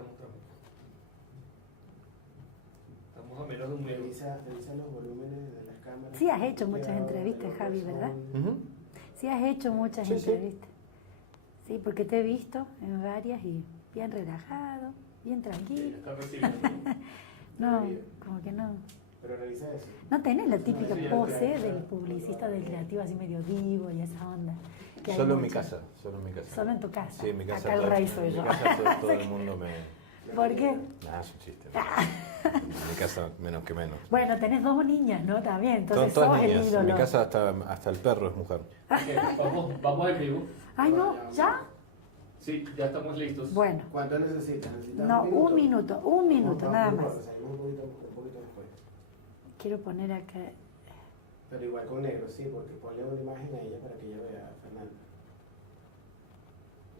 estamos trabajando. Estamos a menos de un mes. Revisa los volúmenes de las cámaras. Sí, has hecho muchas entrevistas, Javi, ¿verdad? Sí, has hecho muchas entrevistas. Sí, porque te he visto en varias y bien relajado, bien tranquilo. Está recibiendo. No, como que no. Pero revisa eso. No tenés la típica pose del publicista del creativo así medio divo y esa onda. Que hay Solo en mi mucho. casa, solo en mi casa. Solo en tu casa. Sí, en mi casa. Acá el rey soy yo. En mi casa todo el mundo me... ¿Por qué? Nada, es un chiste. En mi casa menos que menos. Bueno, tenés 2 niñas, ¿no? También, Son entonces todas sos el niñas. En ídolo. mi casa hasta el perro es mujer. Ok, vamos al vivo. Ay, no, ¿ya? Sí, ya estamos listos. Bueno, ¿Cuánto necesitas? ¿Necesitas no, un minuto, nada más. Salimos un poquito después. Quiero poner acá. Pero igual con negro, sí, porque ponle una imagen a ella para que ella vea a Fernanda.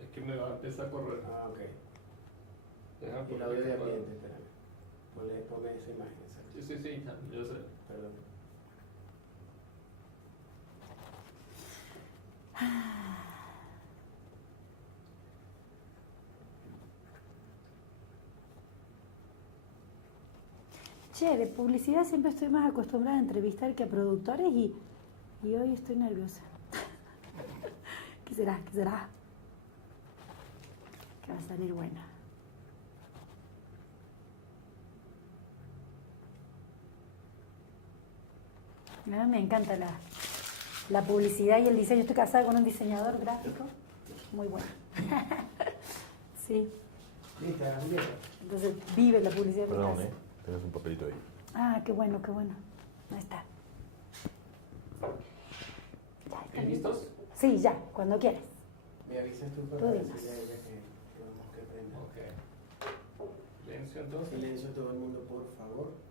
Es que me va a empezar a correr. Ah, ok. Déjame Y el audio de ambiente, espérame. Ponle esa imagen, exacto. Sí, yo sé. Perdón. Che, de publicidad siempre estoy más acostumbrada a entrevistar que a productores y hoy estoy nerviosa. ¿Qué será? ¿Qué será? Que va a salir buena. A mí me encanta la publicidad y el diseño. Estoy casada con un diseñador gráfico muy bueno. Sí. ¿Lista, Julieta? Entonces vive la publicidad. en mi Perdón, casa. tenés un papelito ahí. Ah, qué bueno, qué bueno. Ahí está. Ya, ¿Listos? Sí, ya, cuando quieras. Me avisas tú Tú para dinos. decirle a ella que vamos que prenda. Ok. Silencio entonces. Silencio todo el mundo, por favor.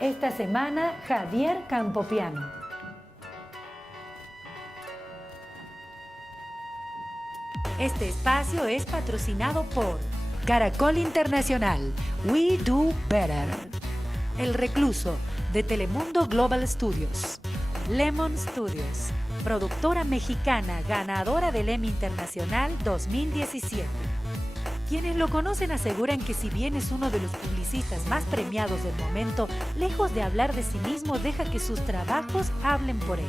Esta semana, Javier Campopiano. Este espacio es patrocinado por Caracol Internacional, We Do Better, El Recluso, de Telemundo Global Studios, Lemon Studios, productora mexicana ganadora del Emmy Internacional 2017. Quienes lo conocen aseguran que si bien es uno de los publicistas más premiados del momento, lejos de hablar de sí mismo, deja que sus trabajos hablen por él.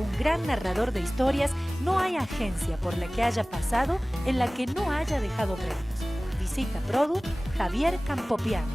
Un gran narrador de historias, no hay agencia por la que haya pasado en la que no haya dejado premios. Visita Produ, Javier Campopiano.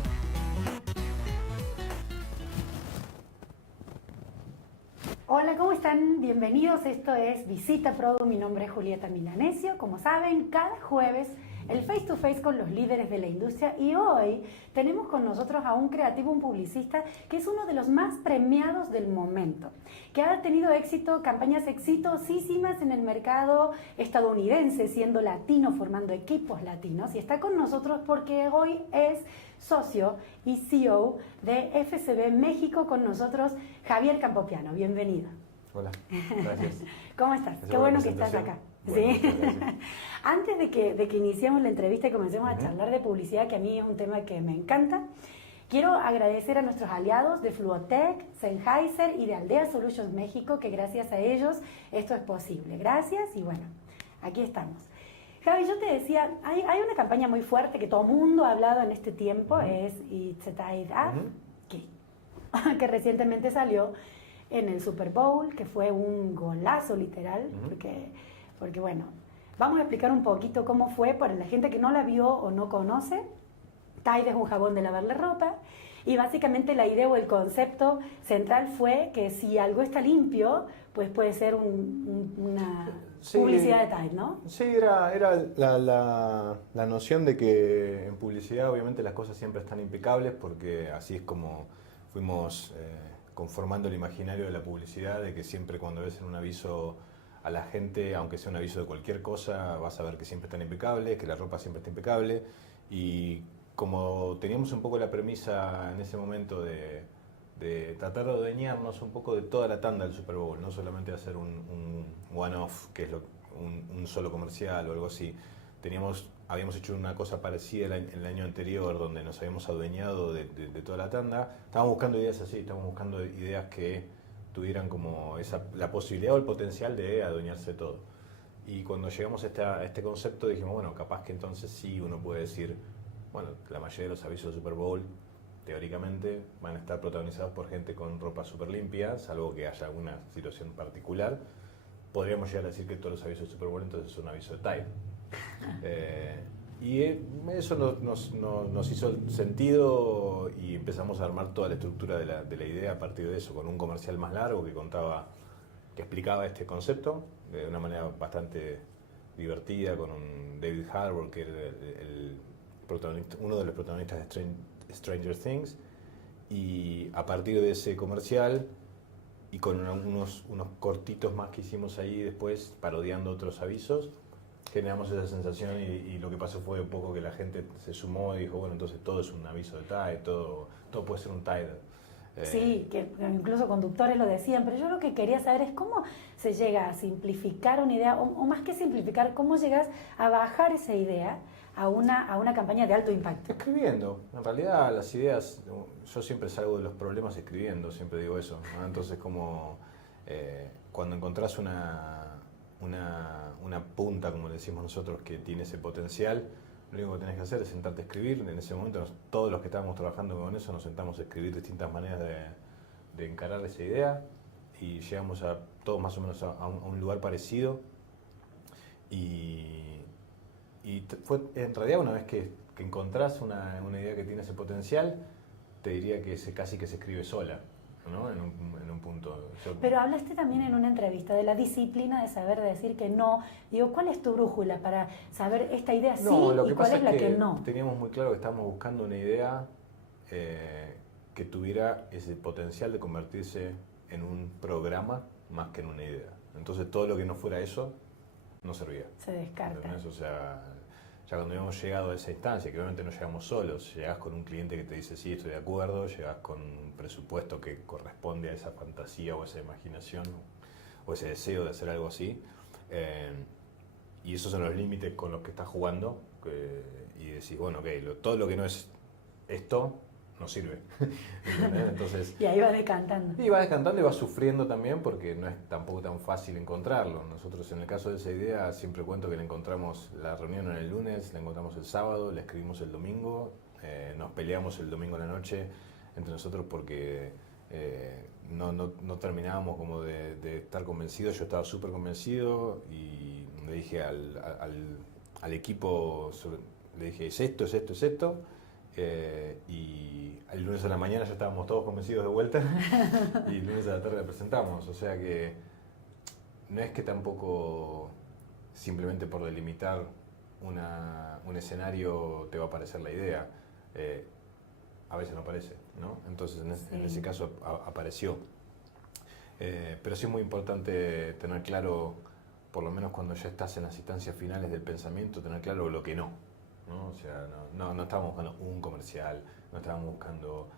Hola, ¿cómo están? Bienvenidos. Esto es Visita Produ. Mi nombre es Julieta Milanesio. Como saben, cada jueves el face to face con los líderes de la industria, y hoy tenemos con nosotros a un creativo, un publicista que es uno de los más premiados del momento, que ha tenido éxito, campañas exitosísimas en el mercado estadounidense, siendo latino, formando equipos latinos, y está con nosotros porque hoy es socio y CEO de FCB México. Con nosotros, Javier Campopiano. Bienvenido. Hola, gracias. ¿Cómo estás? Gracias Qué por la bueno que estás presentación. acá. Bueno, Sí. muchas gracias. Antes de que iniciemos la entrevista y comencemos a charlar de publicidad, que a mí es un tema que me encanta, quiero agradecer a nuestros aliados de Fluotec, Sennheiser y de Aldea Solutions México, que gracias a ellos esto es posible. Gracias y bueno, aquí estamos. Javi, yo te decía, hay una campaña muy fuerte que todo el mundo ha hablado en este tiempo, es It's a Tide Up, que recientemente salió en el Super Bowl, que fue un golazo literal, porque bueno, vamos a explicar un poquito cómo fue para la gente que no la vio o no conoce. Tide es un jabón de lavar la ropa, y básicamente la idea o el concepto central fue que si algo está limpio, pues puede ser una publicidad de Tide, ¿no? Sí, era la noción de que en publicidad obviamente las cosas siempre están impecables, porque así es como fuimos conformando el imaginario de la publicidad, de que siempre cuando ves en un aviso a la gente, aunque sea un aviso de cualquier cosa, vas a ver que siempre están impecables, que la ropa siempre está impecable. Y como teníamos un poco la premisa en ese momento de tratar de adueñarnos un poco de toda la tanda del Super Bowl, no solamente hacer un one-off, que es un solo comercial o algo así, habíamos hecho una cosa parecida el año anterior, donde nos habíamos adueñado de toda la tanda. Estábamos buscando ideas así, estábamos buscando ideas que tuvieran como la posibilidad o el potencial de adueñarse de todo. Y cuando llegamos a este concepto dijimos, bueno, capaz que entonces sí uno puede decir, bueno, la mayoría de los avisos de Super Bowl, teóricamente, van a estar protagonizados por gente con ropa súper limpia, salvo que haya alguna situación particular. Podríamos llegar a decir que todos los avisos de Super Bowl entonces son avisos de Tide. Y eso nos hizo sentido y empezamos a armar toda la estructura de la idea a partir de eso, con un comercial más largo que explicaba este concepto de una manera bastante divertida, con un David Harbour, que era uno de los protagonistas de Stranger Things, y a partir de ese comercial y con unos cortitos más que hicimos ahí después, parodiando otros avisos, generamos esa sensación y lo que pasó fue un poco que la gente se sumó y dijo, bueno, entonces todo es un aviso de Tide, todo puede ser un Tide. Sí, que incluso conductores lo decían, pero yo lo que quería saber es cómo se llega a simplificar una idea, o más que simplificar, cómo llegas a bajar esa idea a una campaña de alto impacto. Escribiendo. En realidad las ideas, yo siempre salgo de los problemas escribiendo, siempre digo eso, ¿no? Entonces como cuando encontrás una punta, como le decimos nosotros, que tiene ese potencial, lo único que tenés que hacer es sentarte a escribir. En ese momento todos los que estábamos trabajando con eso nos sentamos a escribir distintas maneras de encarar esa idea y llegamos a todos más o menos a un lugar parecido y fue en realidad una vez que encontrás una idea que tiene ese potencial, te diría que casi que se escribe sola, ¿no? En un punto. Pero hablaste también en una entrevista de la disciplina de saber decir que no. Digo, ¿cuál es tu brújula para saber esta idea sí y cuál es la que no? Teníamos muy claro que estábamos buscando una idea que tuviera ese potencial de convertirse en un programa más que en una idea. Entonces todo lo que no fuera eso no servía. Se descarta. ¿Entendés? O sea, ya cuando habíamos llegado a esa instancia, que obviamente no llegamos solos, llegás con un cliente que te dice sí, estoy de acuerdo, llegás con un presupuesto que corresponde a esa fantasía o esa imaginación o ese deseo de hacer algo así, y esos son los límites con los que estás jugando, y decís, bueno, ok, todo lo que no es esto no sirve. Entonces, y ahí va decantando. Y va descantando y va sufriendo también porque no es tampoco tan fácil encontrarlo. Nosotros en el caso de esa idea siempre cuento que la encontramos la reunión en el lunes, la encontramos el sábado, la escribimos el domingo, nos peleamos el domingo a la noche entre nosotros porque no terminábamos como de estar convencidos. Yo estaba súper convencido y le dije al equipo, le dije es esto, y el lunes a la mañana ya estábamos todos convencidos de vuelta y el lunes a la tarde la presentamos. O sea que no es que tampoco simplemente por delimitar un escenario te va a aparecer la idea. A veces no aparece, ¿no? Entonces en ese caso apareció. Pero sí es muy importante tener claro, por lo menos cuando ya estás en las instancias finales del pensamiento, tener claro lo que no. ¿No? O sea, no estábamos buscando un comercial, no estábamos buscando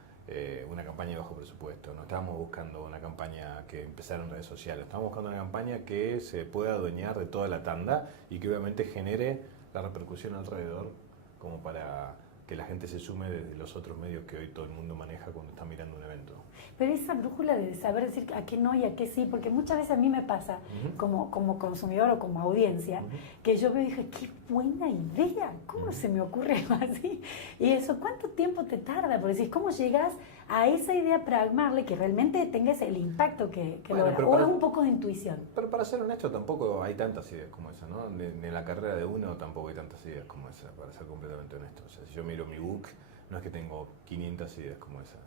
una campaña de bajo presupuesto, no estábamos buscando una campaña que empezara en redes sociales, estábamos buscando una campaña que se pueda adueñar de toda la tanda y que obviamente genere la repercusión alrededor como para que la gente se sume desde los otros medios que hoy todo el mundo maneja cuando está mirando un evento. Pero esa brújula de saber decir a qué no y a qué sí, porque muchas veces a mí me pasa, como consumidor o como audiencia, que yo veo y dije, qué buena idea, ¿cómo se me ocurre algo así? Y eso, ¿cuánto tiempo te tarda? Porque decís, ¿cómo llegas a esa idea para armarle que realmente tengas el impacto que logra? O es un poco de intuición. Pero para ser honesto, tampoco hay tantas ideas como esa, ¿no? Ni en la carrera de uno tampoco hay tantas ideas como esa, para ser completamente honesto. O sea, si yo miro mi book, no es que tengo 500 ideas como esa.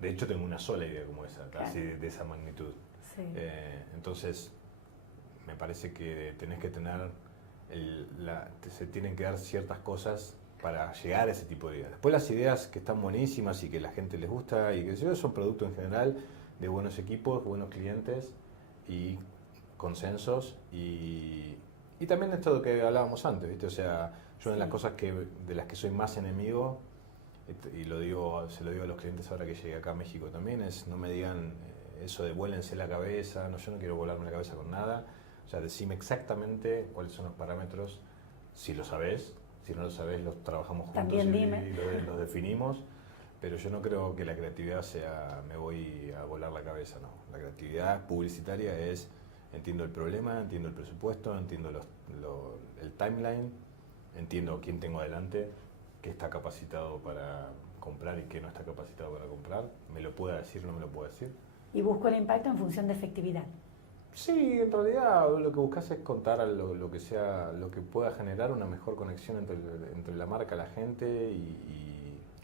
De hecho, tengo una sola idea como esa, claro. Así de esa magnitud. Sí. Entonces, me parece que tenés que tener, se tienen que dar ciertas cosas para llegar a ese tipo de ideas. Después las ideas que están buenísimas y que la gente les gusta y que son productos en general de buenos equipos, buenos clientes y consensos y también esto que hablábamos antes, ¿viste? O sea, yo de las cosas de las que soy más enemigo, y se lo digo a los clientes ahora que llegué acá a México también, es no me digan eso de vuélense la cabeza. No, yo no quiero volarme la cabeza con nada. O sea, decime exactamente cuáles son los parámetros, si lo sabés, si no lo sabés, los trabajamos juntos También dime. y los definimos. Pero yo no creo que la creatividad sea, me voy a volar la cabeza, no. La creatividad publicitaria es, entiendo el problema, entiendo el presupuesto, entiendo el timeline, entiendo quién tengo adelante, qué está capacitado para comprar y qué no está capacitado para comprar, me lo pueda decir o no me lo puede decir. Y busco el impacto en función de efectividad. Sí, en realidad lo que buscas es contar lo que sea, lo que pueda generar una mejor conexión entre la marca, la gente y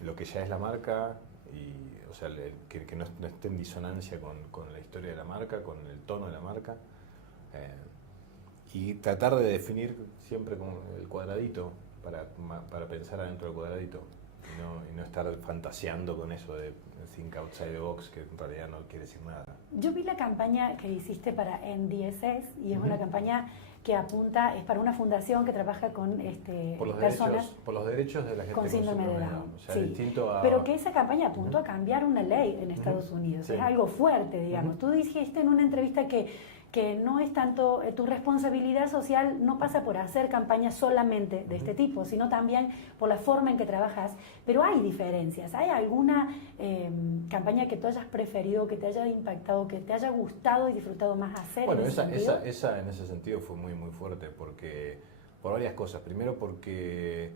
lo que ya es la marca, y, o sea, que no esté en disonancia con la historia de la marca, con el tono de la marca. Y tratar de definir siempre con el cuadradito para pensar adentro del cuadradito y no estar fantaseando con eso de think outside the box, que en realidad no quiere decir nada. Yo vi la campaña que hiciste para NDSS y es una campaña que apunta, es para una fundación que trabaja con personas por los derechos de la gente con síndrome de Down. O sea, Sí. distinto a... Pero que esa campaña apuntó a cambiar una ley en Estados Unidos. Sí. Es algo fuerte, digamos. Tú dijiste en una entrevista que no es tanto tu responsabilidad social, no pasa por hacer campañas solamente de este tipo, sino también por la forma en que trabajas. Pero hay diferencias. ¿Hay alguna campaña que tú hayas preferido, que te haya impactado, que te haya gustado y disfrutado más hacer? Bueno, en ese sentido? esa en ese sentido fue muy fuerte, porque por varias cosas. Primero porque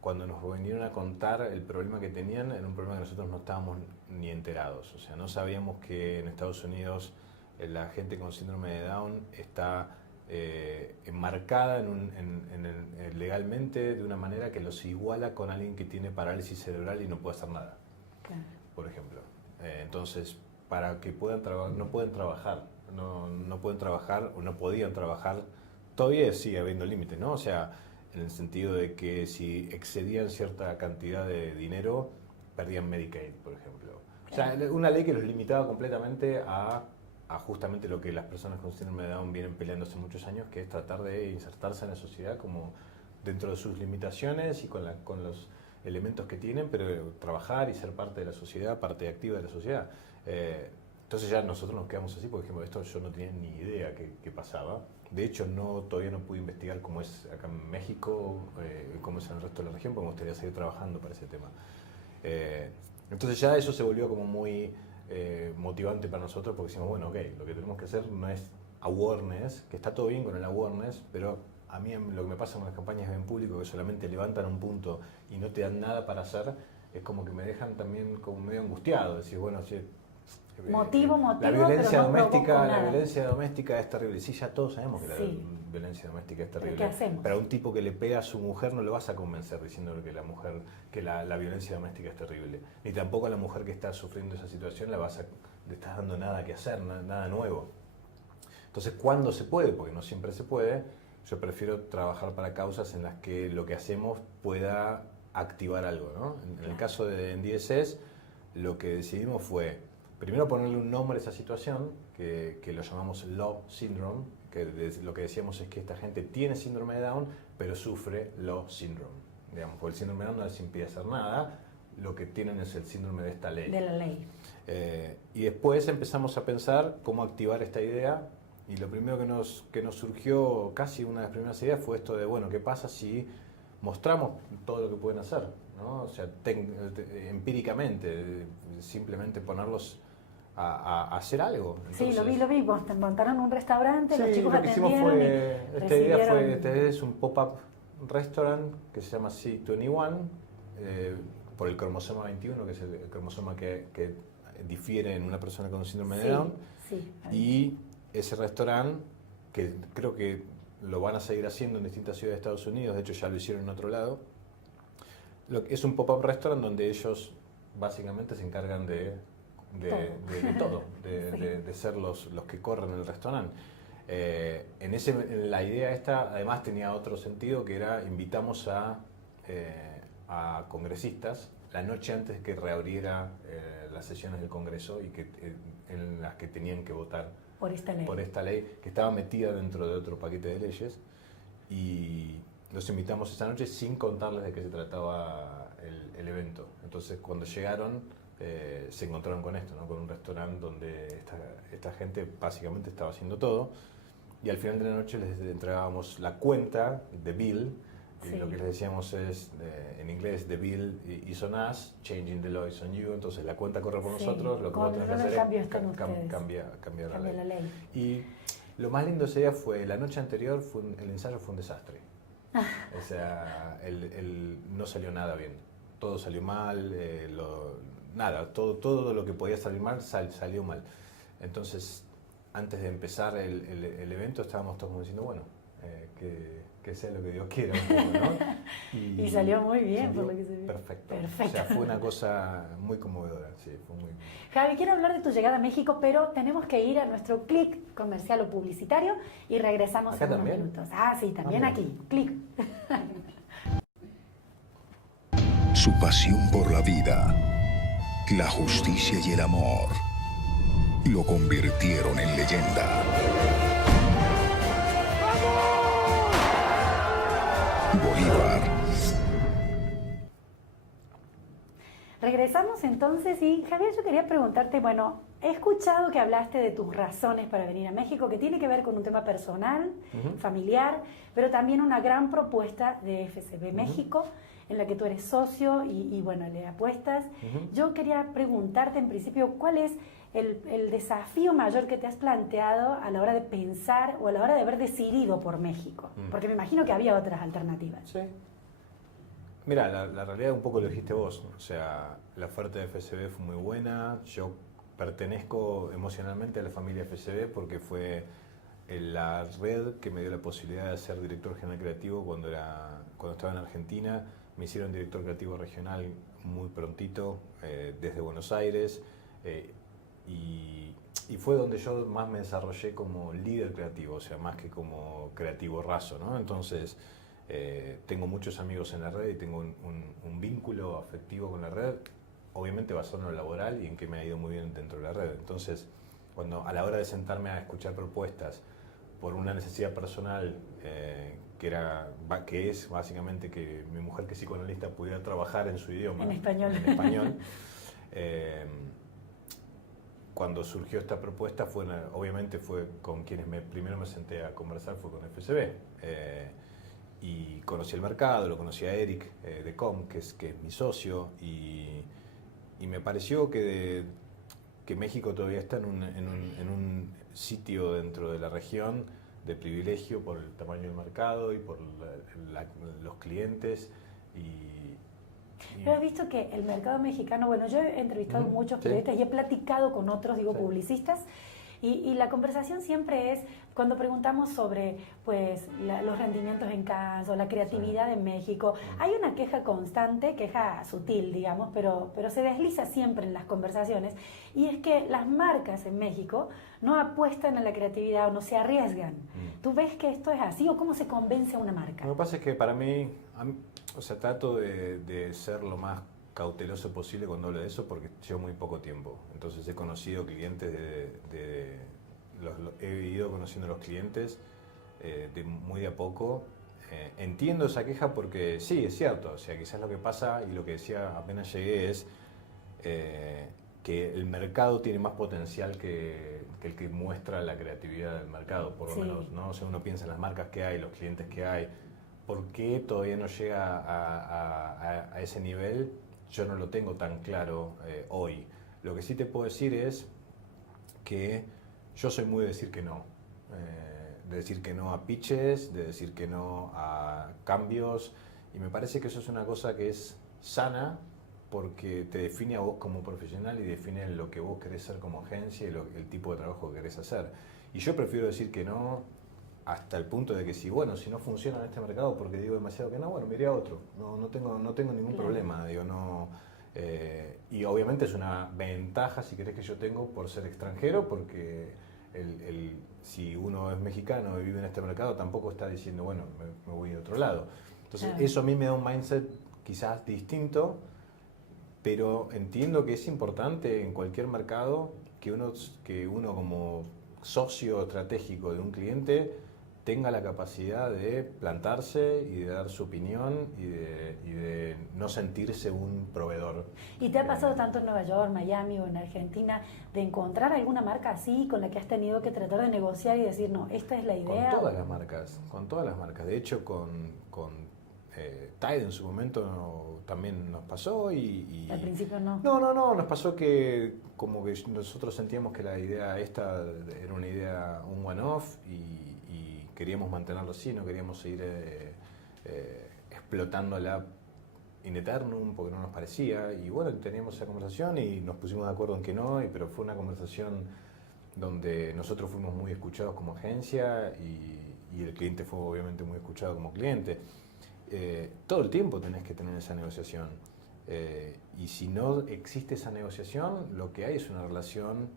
cuando nos vinieron a contar el problema que tenían, era un problema que nosotros no estábamos ni enterados. O sea, no sabíamos que en Estados Unidos la gente con síndrome de Down está enmarcada legalmente de una manera que los iguala con alguien que tiene parálisis cerebral y no puede hacer nada, Claro. por ejemplo. Entonces, para que puedan trabajar, no pueden trabajar o no podían trabajar, todavía sigue habiendo límites, ¿no? O sea, en el sentido de que si excedían cierta cantidad de dinero, perdían Medicaid, por ejemplo. Claro. O sea, una ley que los limitaba completamente a justamente lo que las personas con síndrome de Down vienen peleando hace muchos años, que es tratar de insertarse en la sociedad como dentro de sus limitaciones y con los elementos que tienen, pero trabajar y ser parte de la sociedad, parte activa de la sociedad. Entonces ya nosotros nos quedamos así porque dijimos, esto yo no tenía ni idea qué pasaba. De hecho, todavía no pude investigar cómo es acá en México, cómo es en el resto de la región, porque me gustaría seguir trabajando para ese tema. Entonces ya eso se volvió como muy motivante para nosotros, porque decimos, bueno, ok, lo que tenemos que hacer no es awareness, que está todo bien con el awareness, pero a mí lo que me pasa con las campañas en público, que solamente levantan un punto y no te dan nada para hacer, es como que me dejan también como medio angustiado, decir, bueno, sí, Motivo, la violencia pero no provoco la nada. violencia doméstica es terrible. Sí, ya todos sabemos que Sí. la violencia doméstica es terrible. ¿Pero qué hacemos? Pero a un tipo que le pega a su mujer no lo vas a convencer diciéndole que la violencia doméstica es terrible. Ni tampoco a la mujer que está sufriendo esa situación le estás dando nada que hacer, nada nuevo. Entonces, cuando se puede, porque no siempre se puede, yo prefiero trabajar para causas en las que lo que hacemos pueda activar algo, ¿no? En el caso de NDSS, lo que decidimos fue primero ponerle un nombre a esa situación, que lo llamamos Low Syndrome, que lo que decíamos es que esta gente tiene síndrome de Down, pero sufre Low Syndrome. Digamos, porque el síndrome de Down no les impide hacer nada, lo que tienen es el síndrome de esta ley. De la ley. Y después empezamos a pensar cómo activar esta idea, y lo primero que nos surgió, casi una de las primeras ideas, fue esto de, bueno, ¿qué pasa si mostramos todo lo que pueden hacer? ¿No? O sea, empíricamente, simplemente ponerlos a hacer algo. Entonces, Sí, lo vi. Montaron un restaurante, sí, los chicos lo que hicimos atendieron fue, esta idea es un pop-up restaurant que se llama C21, por el cromosoma 21, que es el cromosoma que difiere en una persona con síndrome de Down. Sí. Y ese restaurante, que creo que lo van a seguir haciendo en distintas ciudades de Estados Unidos, de hecho ya lo hicieron en otro lado, es un pop-up restaurant donde ellos básicamente se encargan de todo, de ser los que corren el restaurante. En la idea esta, además tenía otro sentido, que era invitamos a congresistas la noche antes de que reabriera las sesiones del Congreso y en las que tenían que votar Por esta ley. que estaba metida dentro de otro paquete de leyes, y los invitamos esa noche sin contarles de qué se trataba el evento. Entonces, cuando llegaron, se encontraron con esto, ¿no? Con un restaurante donde esta gente básicamente estaba haciendo todo, y al final de la noche les entregábamos la cuenta de bill. Y Sí. lo que les decíamos es, en inglés, the bill is on us, changing the law is on you. Entonces la cuenta corre por Sí. nosotros, lo que vos Con tenés que el hacer cambio es están ustedes. cambiar Cambia la ley. Y lo más lindo ese día fue, la noche anterior, el ensayo fue un desastre. O sea, no salió nada bien. Todo salió mal, nada, todo lo que podía salir mal salió mal. Entonces, antes de empezar el evento, estábamos todos como diciendo, bueno, que sea lo que Dios quiera, un poco, ¿no? Y salió muy bien, salió por lo que se ve. Perfecto. Perfecto. O sea, fue una cosa muy conmovedora, sí, fue muy... Javi, quiero hablar de tu llegada a México, pero tenemos que ir a nuestro clic comercial o publicitario y regresamos ¿Acá en unos también? minutos. Ah, sí, también Ah, aquí. Clic. Su pasión por la vida, la justicia y el amor lo convirtieron en leyenda. Bolívar. Regresamos entonces y Javier, yo quería preguntarte, bueno, he escuchado que hablaste de tus razones para venir a México, que tiene que ver con un tema personal, familiar, pero también una gran propuesta de FCB México, en la que tú eres socio y bueno, le apuestas. Yo quería preguntarte en principio, ¿cuál es el desafío mayor que te has planteado a la hora de pensar o a la hora de haber decidido por México? Porque me imagino que había otras alternativas. Sí. Mira, la realidad un poco lo dijiste vos, o sea, la oferta de FCB fue muy buena, yo pertenezco emocionalmente a la familia FCB porque fue la red que me dio la posibilidad de ser director general creativo cuando estaba en Argentina. Me hicieron director creativo regional muy prontito, desde Buenos Aires, y fue donde yo más me desarrollé como líder creativo, o sea, más que como creativo raso, ¿no? Entonces, tengo muchos amigos en la red y tengo un vínculo afectivo con la red, obviamente basado en lo laboral y en que me ha ido muy bien dentro de la red. Entonces, a la hora de sentarme a escuchar propuestas por una necesidad personal, que es básicamente que mi mujer, que es psicoanalista, pudiera trabajar en su idioma, En español. Cuando surgió esta propuesta, obviamente fue con quienes primero me senté a conversar, fue con FCB. Y conocí el mercado, lo conocí a Eric de Com, que es mi socio, y me pareció que México todavía está en un sitio dentro de la región de privilegio por el tamaño del mercado y por los clientes. Pero has visto que el mercado mexicano, bueno, yo he entrevistado muchos Sí. periodistas y he platicado con otros, Sí. publicistas, y la conversación siempre es cuando preguntamos sobre pues los rendimientos en Cannes o la creatividad en México. Hay una queja constante, queja sutil, digamos, pero se desliza siempre en las conversaciones, y es que las marcas en México no apuestan a la creatividad o no se arriesgan. ¿Tú ves que esto es así o cómo se convence a una marca? Lo que pasa es que para mí, o sea, trato de ser lo más cauteloso posible cuando hablo de eso porque llevo muy poco tiempo. Entonces he conocido clientes, he ido conociendo a los clientes muy de a poco. Entiendo esa queja porque sí, es cierto. O sea, quizás lo que pasa, y lo que decía apenas llegué, es que el mercado tiene más potencial que el que muestra la creatividad del mercado, por lo Sí. menos, ¿no? O sea, uno piensa en las marcas que hay, los clientes que hay. ¿Por qué todavía no llega a ese nivel? Yo no lo tengo tan claro hoy. Lo que sí te puedo decir es que yo soy muy de decir que no. De decir que no a pitches, de decir que no a cambios. Y me parece que eso es una cosa que es sana porque te define a vos como profesional y define lo que vos querés ser como agencia y el tipo de trabajo que querés hacer. Y yo prefiero decir que no hasta el punto de que si no funciona en este mercado porque digo demasiado que no, bueno, me iré a otro. No tengo ningún problema. Digo, no, y obviamente es una ventaja, si querés, que yo tengo por ser extranjero, porque si uno es mexicano y vive en este mercado, tampoco está diciendo, bueno, me voy a otro lado. Entonces, eso a mí me da un mindset quizás distinto, pero entiendo que es importante en cualquier mercado que uno como socio estratégico de un cliente tenga la capacidad de plantarse y de dar su opinión y de no sentirse un proveedor. ¿Y te ha pasado tanto en Nueva York, Miami o en Argentina de encontrar alguna marca así con la que has tenido que tratar de negociar y decir, no, esta es la idea? Con todas las marcas. De hecho, con Tide en su momento también nos pasó y Al principio no. No, nos pasó que como que nosotros sentíamos que la idea esta era una idea, un one-off y queríamos mantenerlo así, no queríamos seguir explotándola in eternum porque no nos parecía. Y bueno, teníamos esa conversación y nos pusimos de acuerdo en que no, pero fue una conversación donde nosotros fuimos muy escuchados como agencia y el cliente fue obviamente muy escuchado como cliente. Todo el tiempo tenés que tener esa negociación. Y si no existe esa negociación, lo que hay es una relación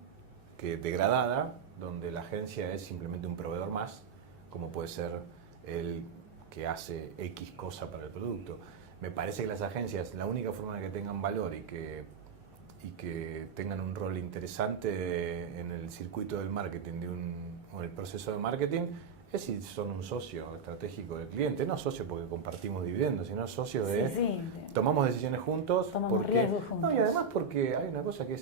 degradada, donde la agencia es simplemente un proveedor más, como puede ser el que hace X cosa para el producto. Me parece que las agencias, la única forma de que tengan valor y que tengan un rol interesante en el circuito del marketing, o en el proceso de marketing, es si son un socio estratégico del cliente, no socio porque compartimos dividendos, sino socio de tomamos decisiones juntos, tomamos riesgos juntos. No, y además porque hay una cosa que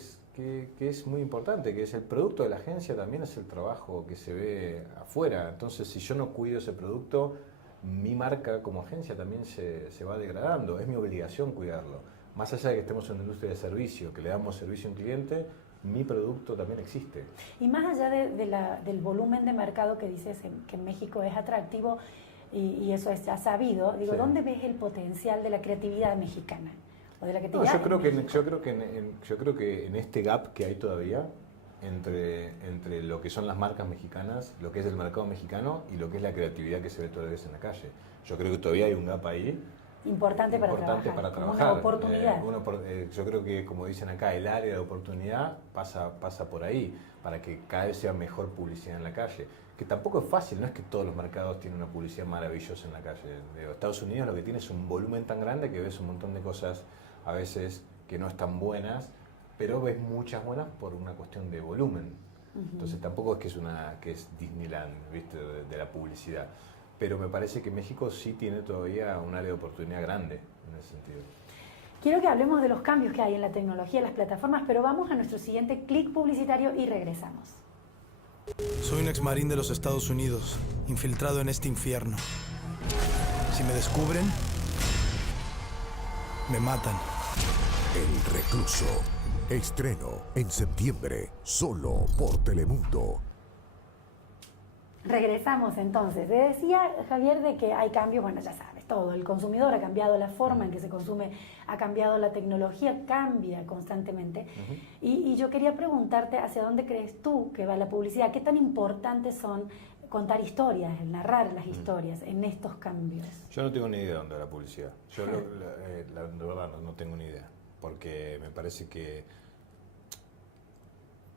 es muy importante, que es el producto de la agencia también es el trabajo que se ve afuera. Entonces, si yo no cuido ese producto, mi marca como agencia también se va degradando. Es mi obligación cuidarlo. Más allá de que estemos en una industria de servicio, que le damos servicio a un cliente, mi producto también existe. Y más allá del volumen de mercado que dices que en México es atractivo y eso es ya sabido, digo, Sí. ¿dónde ves el potencial de la creatividad mexicana? O de la No, creatividad yo creo que en este gap que hay todavía entre lo que son las marcas mexicanas, lo que es el mercado mexicano y lo que es la creatividad que se ve todavía en la calle. Yo creo que todavía hay un gap ahí. Importante para trabajar, como una oportunidad. Yo creo que, como dicen acá, el área de oportunidad pasa por ahí, para que cada vez sea mejor publicidad en la calle. Que tampoco es fácil, no es que todos los mercados tienen una publicidad maravillosa en la calle. Estados Unidos lo que tiene es un volumen tan grande que ves un montón de cosas a veces que no están buenas, pero ves muchas buenas por una cuestión de volumen. Entonces tampoco es que es Disneyland, ¿viste? De la publicidad. Pero me parece que México sí tiene todavía un área de oportunidad grande en ese sentido. Quiero que hablemos de los cambios que hay en la tecnología, en las plataformas, pero vamos a nuestro siguiente clic publicitario y regresamos. Soy un exmarín de los Estados Unidos, infiltrado en este infierno. Si me descubren, me matan. El Recluso. Estreno en septiembre, solo por Telemundo. Regresamos entonces. Te decía, Javier, de que hay cambios, bueno, ya sabes, todo. El consumidor ha cambiado, la forma en que se consume ha cambiado, la tecnología cambia constantemente. Y yo quería preguntarte, ¿hacia dónde crees tú que va la publicidad? ¿Qué tan importantes son contar historias, el narrar las historias en estos cambios? Yo no tengo ni idea de dónde va la publicidad. Yo la verdad no tengo ni idea, porque me parece que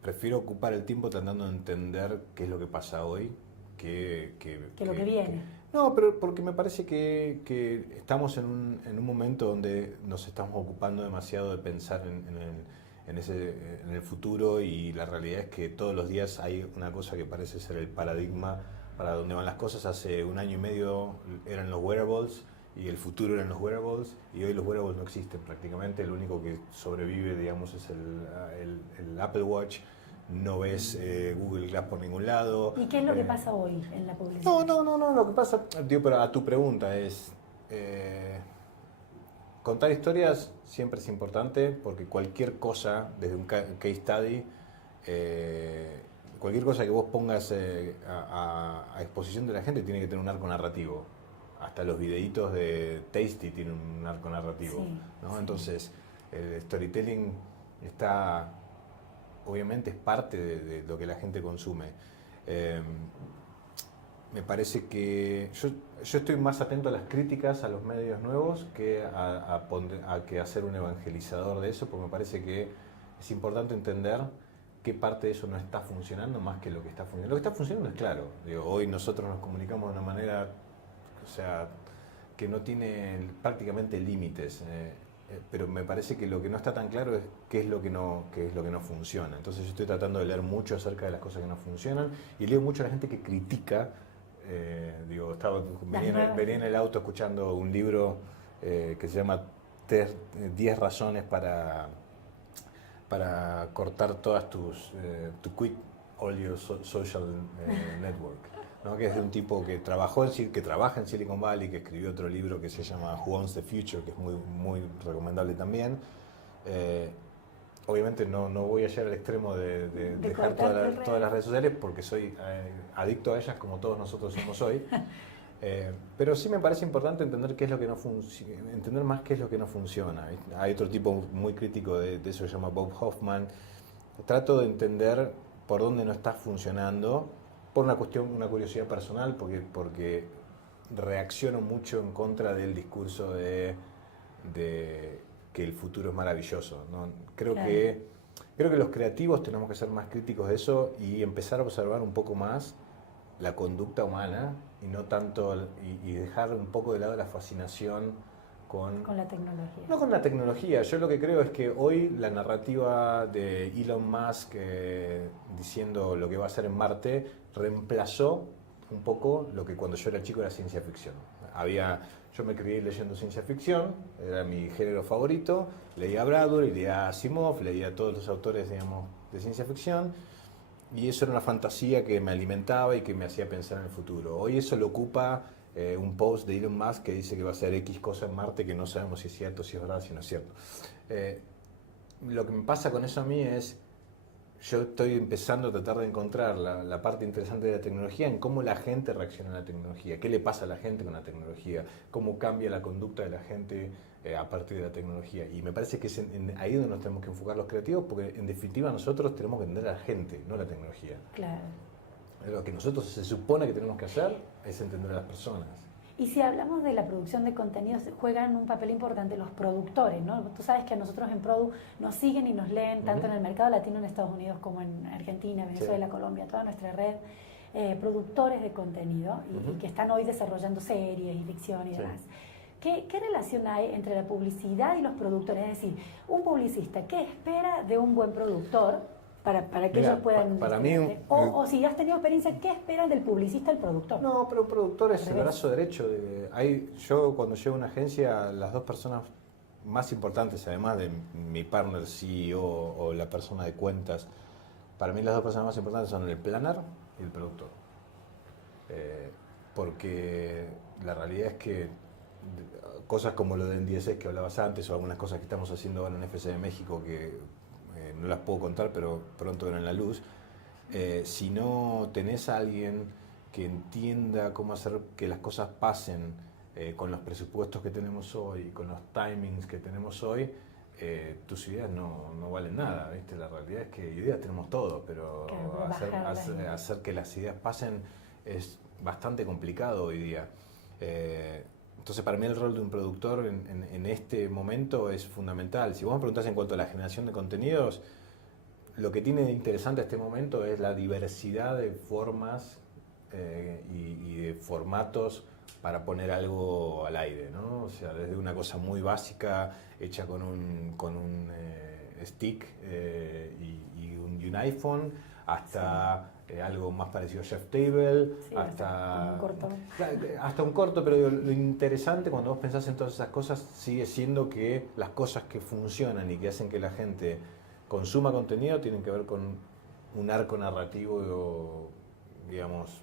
prefiero ocupar el tiempo tratando de entender qué es lo que pasa hoy que lo que viene. No, pero porque me parece que estamos en un momento donde nos estamos ocupando demasiado de pensar en el futuro, y la realidad es que todos los días hay una cosa que parece ser el paradigma para donde van las cosas. Hace un año y medio eran los wearables y el futuro eran los wearables, y hoy los wearables no existen prácticamente. El único que sobrevive, digamos, es el Apple Watch. No ves Google Glass por ningún lado. ¿Y qué es lo que pasa hoy en la publicidad? No, lo que pasa, pero a tu pregunta es, contar historias siempre es importante, porque cualquier cosa, desde un case study, cualquier cosa que vos pongas a exposición de la gente tiene que tener un arco narrativo. Hasta los videitos de Tasty tienen un arco narrativo, sí, ¿no? Sí. Entonces, el storytelling obviamente es parte de lo que la gente consume. Me parece que yo estoy más atento a las críticas a los medios nuevos que a ser un evangelizador de eso, porque me parece que es importante entender qué parte de eso no está funcionando más que lo que está funcionando. Lo que está funcionando es claro. Hoy nosotros nos comunicamos de una manera, que no tiene prácticamente límites. Pero me parece que lo que no está tan claro es qué es lo que no funciona. Entonces yo estoy tratando de leer mucho acerca de las cosas que no funcionan, y leo mucho a la gente que critica Venía en el auto escuchando un libro que se llama 10 razones para cortar todas to quit all your social network, ¿no? Que es de un tipo que trabaja en Silicon Valley, que escribió otro libro que se llama Who Owns the Future, que es muy, muy recomendable también. Obviamente no voy a llegar al extremo de dejar todas las redes sociales porque soy adicto a ellas como todos nosotros somos hoy. Pero sí me parece importante entender qué es lo que no entender más qué es lo que no funciona. Hay otro tipo muy crítico de eso que se llama Bob Hoffman. Trato de entender por dónde no está funcionando, por una curiosidad personal, porque reacciono mucho en contra del discurso de que el futuro es maravilloso, ¿no? Creo que los creativos tenemos que ser más críticos de eso y empezar a observar un poco más la conducta humana y no tanto y dejar un poco de lado la fascinación con la tecnología. No con la tecnología. Yo lo que creo es que hoy la narrativa de Elon Musk diciendo lo que va a hacer en Marte reemplazó un poco lo que cuando yo era chico era ciencia ficción. Yo me crié leyendo ciencia ficción, era mi género favorito, leía Bradbury, leía Asimov, leía a todos los autores, digamos, de ciencia ficción, y eso era una fantasía que me alimentaba y que me hacía pensar en el futuro. Hoy eso lo ocupa un post de Elon Musk que dice que va a hacer X cosa en Marte que no sabemos si es cierto, si es verdad, si no es cierto. Lo que me pasa con eso a mí es, yo estoy empezando a tratar de encontrar la parte interesante de la tecnología en cómo la gente reacciona a la tecnología, qué le pasa a la gente con la tecnología, cómo cambia la conducta de la gente a partir de la tecnología. Y me parece que es ahí donde nos tenemos que enfocar los creativos, porque en definitiva nosotros tenemos que entender a la gente, no la tecnología. Claro. Lo que nosotros se supone que tenemos que hacer es entender a las personas. Y si hablamos de la producción de contenidos, juegan un papel importante los productores, ¿no? Tú sabes que a nosotros en Produ nos siguen y nos leen tanto en el mercado latino en Estados Unidos como en Argentina, Venezuela, Colombia, toda nuestra red, productores de contenido y que están hoy desarrollando series y ficción y demás. ¿Qué relación hay entre la publicidad y los productores? Es decir, un publicista, ¿qué espera de un buen productor para que ellos puedan... Para mí o si has tenido experiencia, ¿qué esperan del publicista al productor? No, pero un productor es el brazo derecho. Yo cuando llego a una agencia, las dos personas más importantes, además de mi partner CEO o la persona de cuentas, para mí las dos personas más importantes son el planner y el productor. Porque la realidad es que cosas como lo de NDSS que hablabas antes o algunas cosas que estamos haciendo ahora en FC de México que no las puedo contar pero pronto verán la luz, si no tenés a alguien que entienda cómo hacer que las cosas pasen con los presupuestos que tenemos hoy, con los timings que tenemos hoy, tus ideas no valen nada, ¿viste? La realidad es que ideas tenemos todo, pero hacer que las ideas pasen es bastante complicado hoy día. Entonces para mí el rol de un productor en este momento es fundamental. Si vos me preguntás en cuanto a la generación de contenidos, lo que tiene de interesante este momento es la diversidad de formas y de formatos para poner algo al aire, ¿no? O sea, desde una cosa muy básica hecha con un stick y un iPhone hasta algo más parecido a Chef Table, hasta un corto, pero lo interesante cuando vos pensás en todas esas cosas sigue siendo que las cosas que funcionan y que hacen que la gente consuma contenido tienen que ver con un arco narrativo, digamos,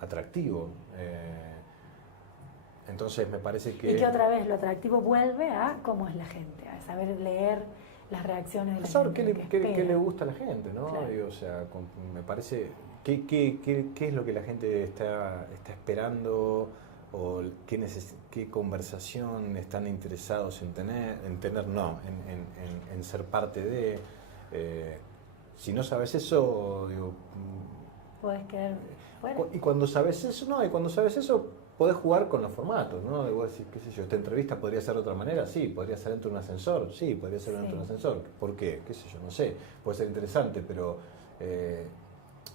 atractivo. Entonces me parece que... Y que otra vez lo atractivo vuelve a cómo es la gente, a saber leer las reacciones de la gente. ¿Qué le gusta a la gente, ¿no? Claro. O sea, me parece... ¿Qué es lo que la gente está esperando? ¿O qué conversación están interesados en tener? En ser parte de... si no sabes eso, digo... Puedes quedar fuera. Y cuando sabes eso, podés jugar con los formatos, ¿no? Debo decir, qué sé yo, esta entrevista podría ser de otra manera, sí, podría ser dentro de un ascensor, sí, podría ser dentro de un ascensor. ¿Por qué? Qué sé yo, no sé, puede ser interesante, pero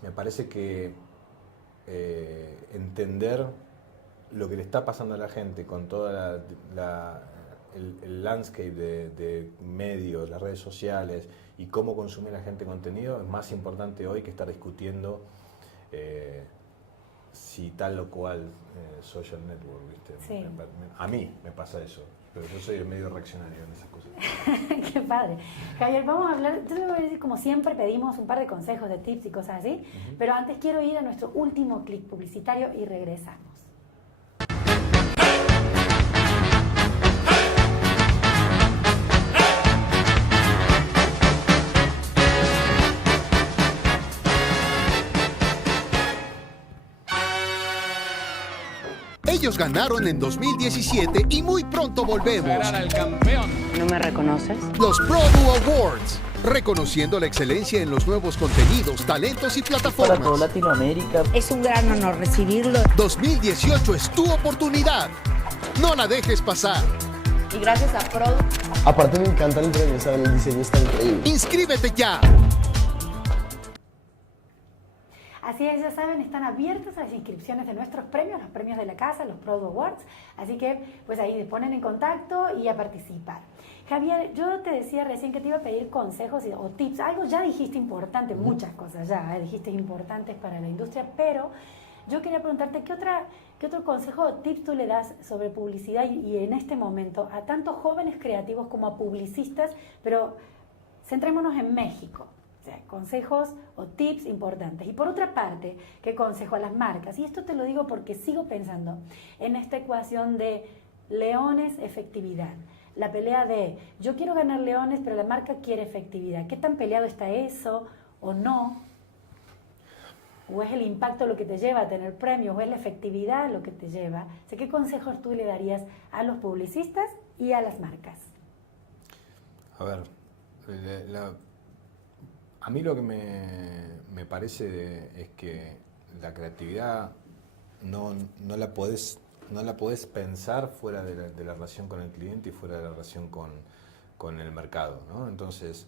me parece que entender lo que le está pasando a la gente con toda el landscape de medios, las redes sociales y cómo consume la gente contenido es más importante hoy que estar discutiendo si tal o cual social network, ¿viste? Sí. A mí me pasa eso, pero yo soy medio reaccionario en esas cosas. Qué padre. Javier, vamos a hablar, yo te voy a decir, como siempre pedimos un par de consejos, de tips y cosas así, pero antes quiero ir a nuestro último clic publicitario y regresamos. Ellos ganaron en 2017 y muy pronto volvemos. ¿No me reconoces? Los Pro Duo Awards, reconociendo la excelencia en los nuevos contenidos, talentos y Para toda plataformas. Latinoamérica. Es un gran honor recibirlo. 2018 es tu oportunidad. No la dejes pasar. Y gracias a Pro. Aparte me encanta el premio, ¿saben? El diseño está increíble. Inscríbete ya. Así es, ya saben, están abiertas las inscripciones de nuestros premios, los premios de la casa, los Pro Awards. Así que, pues ahí se ponen en contacto y a participar. Javier, yo te decía recién que te iba a pedir consejos o tips. Algo ya dijiste importante, muchas cosas ya, dijiste importantes para la industria, pero yo quería preguntarte, ¿qué otro consejo o tips tú le das sobre publicidad y en este momento a tantos jóvenes creativos como a publicistas, pero centrémonos en México? O sea, consejos o tips importantes. Y por otra parte, ¿qué consejo a las marcas? Y esto te lo digo porque sigo pensando en esta ecuación de leones, efectividad. La pelea de yo quiero ganar leones, pero la marca quiere efectividad. ¿Qué tan peleado está eso o no? ¿O es el impacto lo que te lleva a tener premios? ¿O es la efectividad lo que te lleva? O sea, ¿qué consejos tú le darías a los publicistas y a las marcas? A ver, a mí lo que me parece es que la creatividad no la podés pensar fuera de la relación con el cliente y fuera de la relación con el mercado, ¿no? Entonces,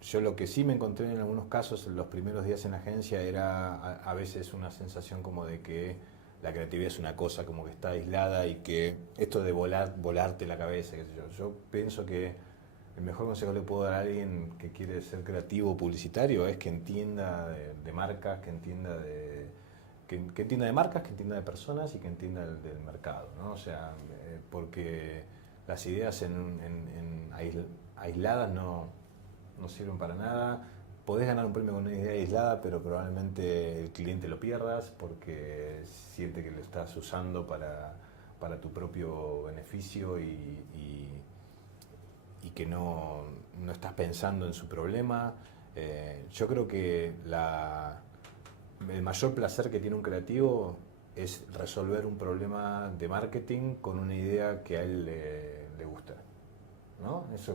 yo lo que sí me encontré en algunos casos en los primeros días en la agencia era a veces una sensación como de que la creatividad es una cosa como que está aislada y que esto de volarte la cabeza, qué sé yo. Yo pienso que el mejor consejo que le puedo dar a alguien que quiere ser creativo o publicitario es que entienda de marcas, que entienda de marcas, que entienda de personas y que entienda del mercado, ¿no? O sea, porque las ideas aisladas no sirven para nada. Podés ganar un premio con una idea aislada, pero probablemente el cliente lo pierdas porque siente que lo estás usando para tu propio beneficio y que no estás pensando en su problema. Yo creo que el mayor placer que tiene un creativo es resolver un problema de marketing con una idea que a él le gusta, ¿no? Eso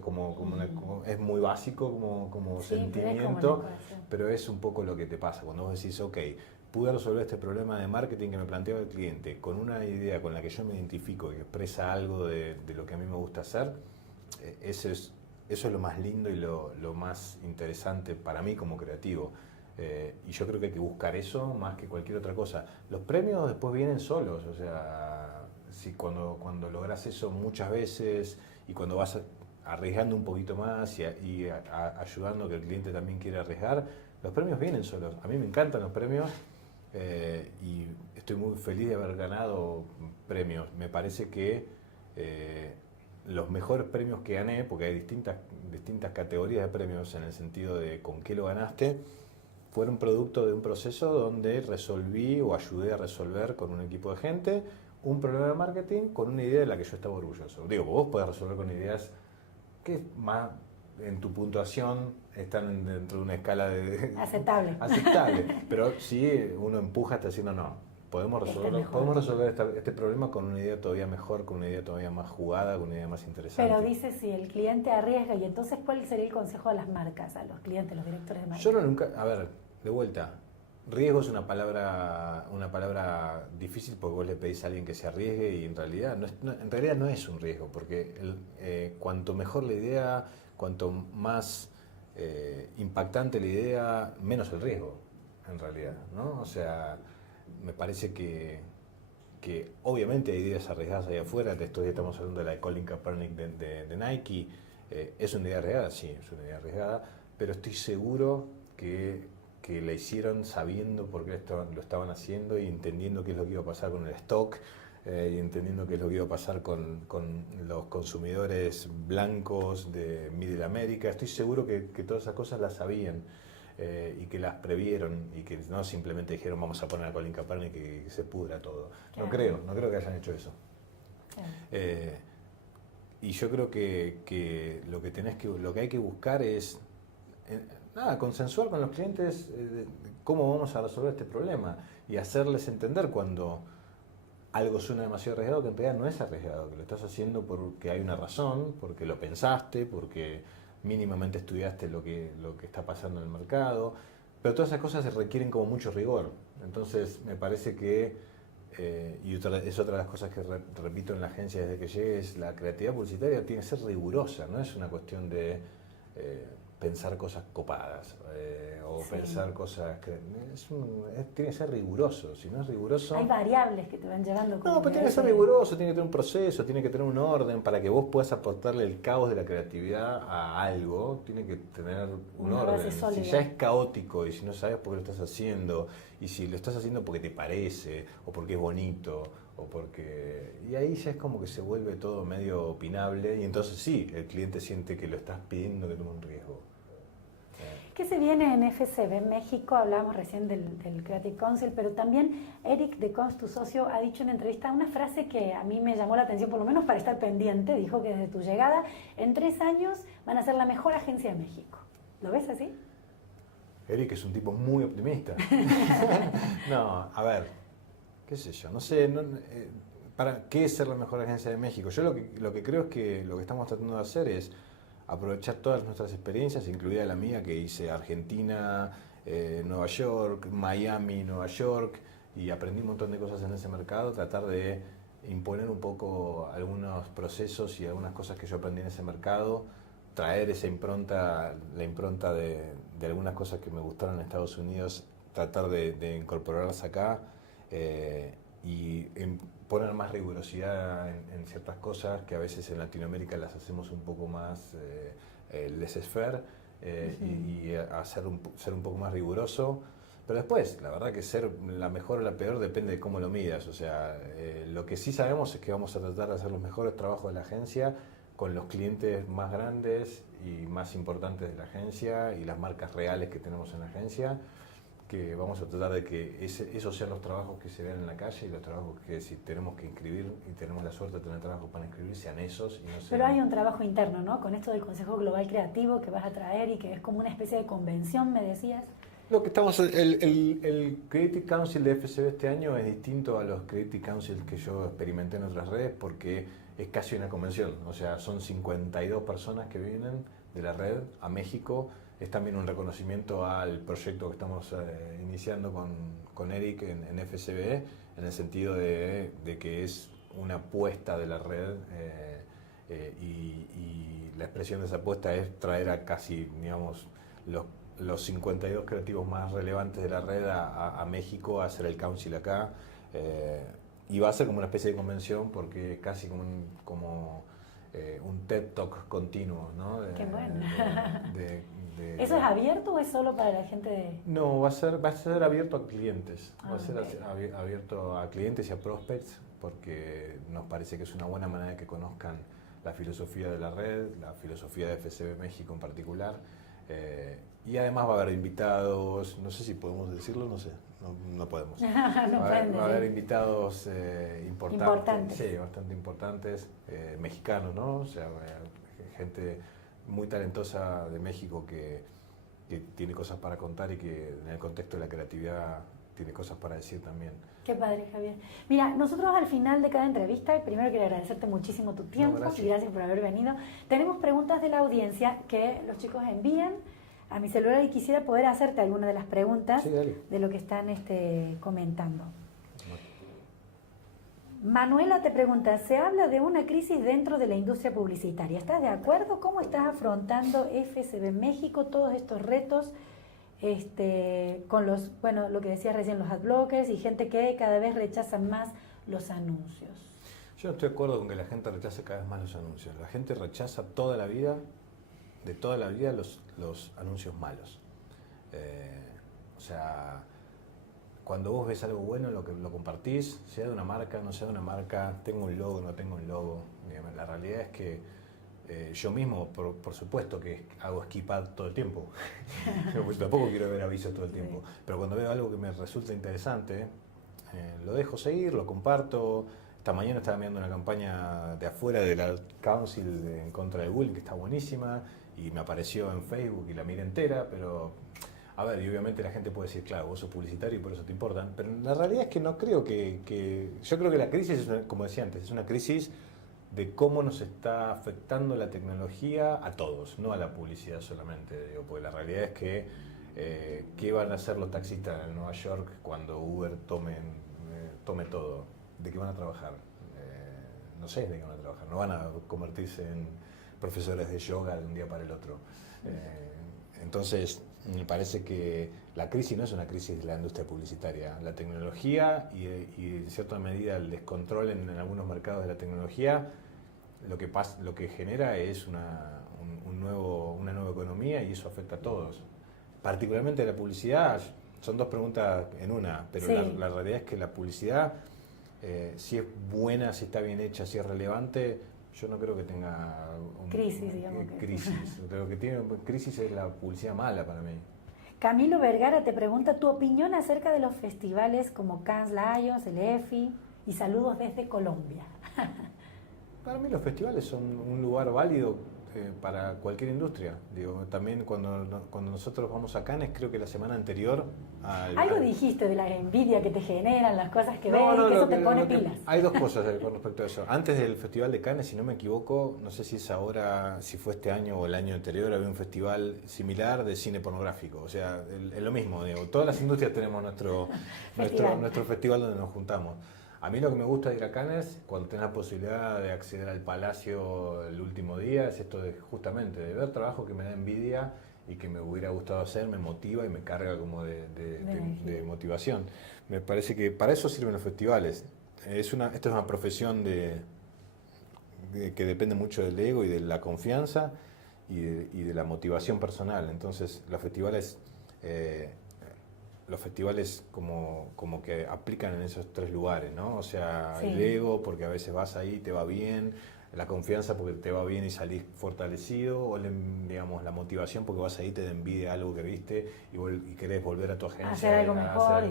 es muy básico como sí, sentimiento, pero es un poco lo que te pasa cuando vos decís, ok, pude resolver este problema de marketing que me planteaba el cliente con una idea con la que yo me identifico y que expresa algo de lo que a mí me gusta hacer. Eso es lo más lindo y lo más interesante para mí como creativo. Y yo creo que hay que buscar eso más que cualquier otra cosa. Los premios después vienen solos, o sea, si cuando logras eso muchas veces y cuando vas arriesgando un poquito más y ayudando a que el cliente también quiera arriesgar, los premios vienen solos. A mí me encantan los premios y estoy muy feliz de haber ganado premios. Me parece que los mejores premios que gané, porque hay distintas categorías de premios en el sentido de con qué lo ganaste, fueron producto de un proceso donde resolví o ayudé a resolver con un equipo de gente un problema de marketing con una idea de la que yo estaba orgulloso. Digo, vos podés resolver con ideas que más en tu puntuación están dentro de una escala de aceptable, pero si uno empuja hasta decir no. Podemos resolver este problema con una idea todavía mejor, con una idea todavía más jugada, con una idea más interesante. Pero dice si el cliente arriesga, y entonces ¿cuál sería el consejo a las marcas, a los clientes, los directores de marca? Yo nunca, a ver, de vuelta, riesgo es una palabra difícil porque vos le pedís a alguien que se arriesgue y en realidad no es un riesgo, porque cuanto mejor la idea, cuanto más impactante la idea, menos el riesgo, en realidad, ¿no? O sea, me parece que obviamente hay ideas arriesgadas allá afuera. De estos días estamos hablando de la de Colin Kaepernick de Nike. ¿Es una idea arriesgada? Sí, es una idea arriesgada, pero estoy seguro que que la hicieron sabiendo por qué lo estaban haciendo y entendiendo qué es lo que iba a pasar con el stock y entendiendo qué es lo que iba a pasar con los consumidores blancos de Middle America. Estoy seguro que todas esas cosas las sabían y que las previeron y que no simplemente dijeron vamos a poner a Colin Kaepernick y que se pudra todo. Claro. No creo que hayan hecho eso. Claro. Y yo creo que lo que hay que buscar es consensuar con los clientes cómo vamos a resolver este problema y hacerles entender cuando algo suena demasiado arriesgado que en realidad no es arriesgado, que lo estás haciendo porque hay una razón, porque lo pensaste, porque mínimamente estudiaste lo que está pasando en el mercado, pero todas esas cosas se requieren como mucho rigor. Entonces me parece que y es otra de las cosas que repito en la agencia desde que llegué, es la creatividad publicitaria tiene que ser rigurosa, no es una cuestión de pensar cosas copadas o pensar cosas que tiene que ser riguroso. Si no es riguroso, hay variables que te van llevando. No, pero tiene que ser riguroso, tiene que tener un proceso, tiene que tener un orden para que vos puedas aportarle el caos de la creatividad a algo. Tiene que tener un orden. Si ya es caótico y si no sabes por qué lo estás haciendo y si lo estás haciendo porque te parece o porque es bonito o porque... Y ahí ya es como que se vuelve todo medio opinable y entonces sí, el cliente siente que lo estás pidiendo que tome un riesgo. ¿Qué se viene en FCB en México? Hablábamos recién del Creative Council, pero también Eric de Cons, tu socio, ha dicho en entrevista una frase que a mí me llamó la atención, por lo menos para estar pendiente. Dijo que desde tu llegada, en 3 años van a ser la mejor agencia de México. ¿Lo ves así? Eric es un tipo muy optimista. No, a ver, qué sé yo, no sé, ¿para qué es ser la mejor agencia de México? Yo lo que creo es que lo que estamos tratando de hacer es aprovechar todas nuestras experiencias, incluida la mía, que hice Argentina, Nueva York, Miami, Nueva York, y aprendí un montón de cosas en ese mercado, tratar de imponer un poco algunos procesos y algunas cosas que yo aprendí en ese mercado, traer esa impronta, la impronta de algunas cosas que me gustaron en Estados Unidos, tratar de incorporarlas acá y poner más rigurosidad en ciertas cosas que a veces en Latinoamérica las hacemos un poco más laissez-faire y ser un poco más riguroso. Pero después, la verdad que ser la mejor o la peor depende de cómo lo midas. O sea, lo que sí sabemos es que vamos a tratar de hacer los mejores trabajos de la agencia con los clientes más grandes y más importantes de la agencia y las marcas reales que tenemos en la agencia, que vamos a tratar de que esos sean los trabajos que se vean en la calle y los trabajos que si tenemos que inscribir y tenemos la suerte de tener trabajo para inscribir sean esos. Y no sean... Pero hay un trabajo interno, ¿no? Con esto del Consejo Global Creativo que vas a traer y que es como una especie de convención, me decías. Lo que estamos, el Creative Council de FCB este año es distinto a los Creative Council que yo experimenté en otras redes porque es casi una convención. O sea, son 52 personas que vienen de la red a México. Es también un reconocimiento al proyecto que estamos iniciando con Eric en FCB, en el sentido de que es una apuesta de la red y la expresión de esa apuesta es traer a casi, digamos, los 52 creativos más relevantes de la red a México a hacer el council acá. Y va a ser como una especie de convención porque es casi como un TED Talk continuo, ¿no? Qué bueno. ¿Eso es abierto o es solo para la gente de...? No, va a ser abierto a clientes. Va a ser abierto a clientes y a prospects porque nos parece que es una buena manera de que conozcan la filosofía de la red, la filosofía de FCB México en particular. Y además va a haber invitados, no sé si podemos decirlo, no sé, no podemos. Va a haber invitados importantes, sí, bastante importantes, mexicanos, ¿no? O sea, gente muy talentosa de México que tiene cosas para contar y que en el contexto de la creatividad tiene cosas para decir también. Qué padre, Javier. Mira, nosotros al final de cada entrevista, primero quiero agradecerte muchísimo tu tiempo y gracias por haber venido. Tenemos preguntas de la audiencia que los chicos envían a mi celular y quisiera poder hacerte alguna de las preguntas de lo que están comentando. Manuela te pregunta, se habla de una crisis dentro de la industria publicitaria. ¿Estás de acuerdo? ¿Cómo estás afrontando FCB México todos estos retos con lo que decías recién, los adblockers y gente que cada vez rechaza más los anuncios? Yo no estoy de acuerdo con que la gente rechace cada vez más los anuncios. La gente rechaza toda la vida los anuncios malos. O sea, cuando vos ves algo bueno, lo compartís, sea de una marca, no sea de una marca, tengo un logo, no tengo un logo. La realidad es que yo mismo, por supuesto que hago skip ad todo el tiempo, pues tampoco quiero ver avisos todo el tiempo, pero cuando veo algo que me resulta interesante, lo dejo seguir, lo comparto. Esta mañana estaba mirando una campaña de afuera de la Council en contra del bullying que está buenísima y me apareció en Facebook y la miré entera, pero a ver, y obviamente la gente puede decir, claro, vos sos publicitario y por eso te importan, pero la realidad es que no creo yo creo que la crisis, como decía antes, es una crisis de cómo nos está afectando la tecnología a todos, no a la publicidad solamente, digo, porque la realidad es que ¿qué van a hacer los taxistas en Nueva York cuando Uber tome todo? ¿De qué van a trabajar? No sé de qué van a trabajar, no van a convertirse en profesores de yoga de un día para el otro. Entonces, me parece que la crisis no es una crisis de la industria publicitaria. La tecnología y en cierta medida el descontrol en algunos mercados de la tecnología lo que genera es una nueva economía y eso afecta a todos. Particularmente la publicidad, son dos preguntas en una, pero sí. la realidad es que la publicidad, si es buena, si está bien hecha, si es relevante, yo no creo que tenga crisis, digamos. Crisis. Lo que tiene crisis es la publicidad mala para mí. Camilo Vergara te pregunta tu opinión acerca de los festivales como Cannes Lions, el EFI y saludos desde Colombia. Para mí los festivales son un lugar válido para cualquier industria. Digo, también cuando nosotros vamos a Cannes, creo que la semana anterior... Algo dijiste de la envidia que te generan, las cosas que ves, y que eso te pone pilas. Hay dos cosas con respecto a eso. Antes del Festival de Cannes, si no me equivoco, no sé si es ahora, si fue este año o el año anterior, había un festival similar de cine pornográfico. O sea, es lo mismo. Digo, todas las industrias tenemos nuestro festival donde nos juntamos. A mí lo que me gusta de ir a Cannes, cuando tenés la posibilidad de acceder al Palacio el último día, es esto de justamente de ver trabajo que me da envidia y que me hubiera gustado hacer, me motiva y me carga como de motivación. Me parece que para eso sirven los festivales. Esta es una profesión que depende mucho del ego y de la confianza y de la motivación personal. Entonces los festivales como que aplican en esos tres lugares, ¿no? O sea, sí. El ego, porque a veces vas ahí y te va bien, la confianza porque te va bien y salís fortalecido, o digamos, la motivación porque vas ahí y te da envidia algo que viste y querés volver a tu agencia hacer algo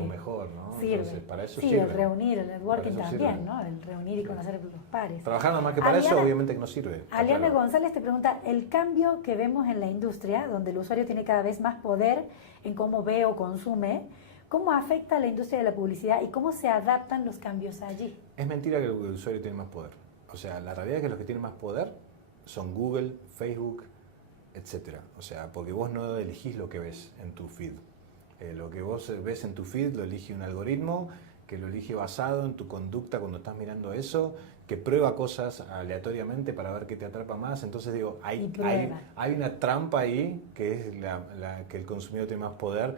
mejor, ¿no? Sirve. Entonces, para eso sirve. El reunir, el networking también, sirve. ¿No? El reunir y conocer los pares. Trabajar nada más que para eso, obviamente que no sirve. Aliana González te pregunta, el cambio que vemos en la industria, donde el usuario tiene cada vez más poder en cómo ve o consume, ¿cómo afecta a la industria de la publicidad y cómo se adaptan los cambios allí? Es mentira que el usuario tiene más poder. O sea, la realidad es que los que tienen más poder son Google, Facebook, etc. O sea, porque vos no elegís lo que ves en tu feed. Lo que vos ves en tu feed lo elige un algoritmo que lo elige basado en tu conducta cuando estás mirando eso, que prueba cosas aleatoriamente para ver qué te atrapa más. Entonces digo, hay una trampa ahí que es que el consumidor tiene más poder.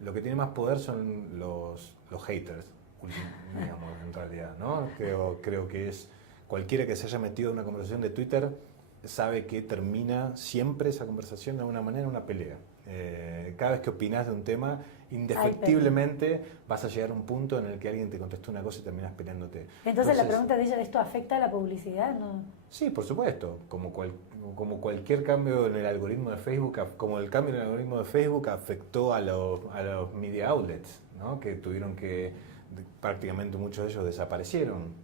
Lo que tiene más poder son los haters, digamos, en realidad, ¿no? Creo que es... Cualquiera que se haya metido en una conversación de Twitter sabe que termina siempre esa conversación de alguna manera en una pelea. Cada vez que opinás de un tema, indefectiblemente vas a llegar a un punto en el que alguien te contestó una cosa y terminas peleándote. Entonces la pregunta de ella, ¿esto afecta a la publicidad? ¿No? Sí, por supuesto. Como cualquier cambio en el algoritmo de Facebook, como el cambio en el algoritmo de Facebook afectó a los media outlets, ¿no? Que tuvieron prácticamente muchos de ellos desaparecieron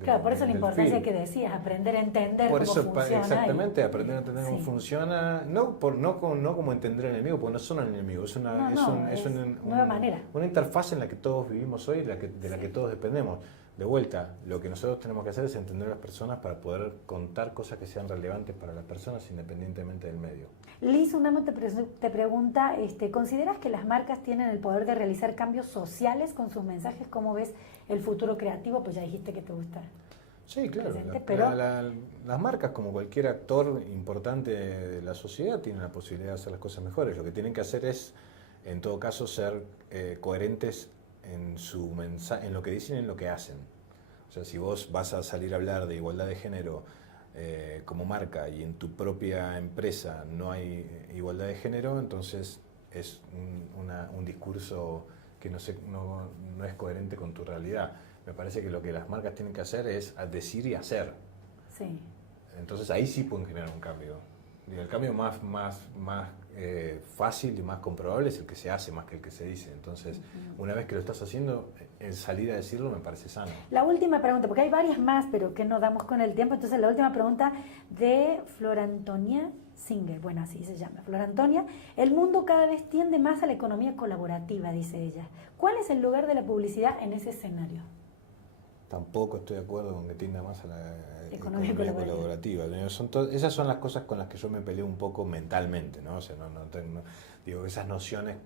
Claro, por eso la importancia que decías, aprender a entender cómo funciona. Exactamente, aprender a entender cómo funciona, no como entender al enemigo, porque no son el enemigo, es una nueva manera. Una interfaz en la que todos vivimos hoy, de la que todos dependemos. De vuelta, lo que nosotros tenemos que hacer es entender a las personas para poder contar cosas que sean relevantes para las personas independientemente del medio. Liz Unamo te pregunta, ¿consideras que las marcas tienen el poder de realizar cambios sociales con sus mensajes? ¿Cómo ves el futuro creativo? Pues ya dijiste que te gusta. Sí, claro. Pero las marcas, como cualquier actor importante de la sociedad, tienen la posibilidad de hacer las cosas mejores. Lo que tienen que hacer es, en todo caso, ser coherentes en lo que dicen y en lo que hacen. O sea, si vos vas a salir a hablar de igualdad de género como marca y en tu propia empresa no hay igualdad de género, entonces es un discurso que no es coherente con tu realidad. Me parece que lo que las marcas tienen que hacer es decir y hacer. Sí. Entonces ahí sí pueden generar un cambio. Y el cambio más fácil y más comprobable es el que se hace más que el que se dice. Entonces, una vez que lo estás haciendo, el salir a decirlo me parece sano. La última pregunta, porque hay varias más, pero que no damos con el tiempo. Entonces, la última pregunta de Flor Antonia Singer. Bueno, así se llama. Flor Antonia. El mundo cada vez tiende más a la economía colaborativa, dice ella. ¿Cuál es el lugar de la publicidad en ese escenario? Tampoco estoy de acuerdo con que tienda más a la Economía colaborativa. Esas son las cosas con las que yo me peleo un poco mentalmente, ¿no? O sea, digo, esas nociones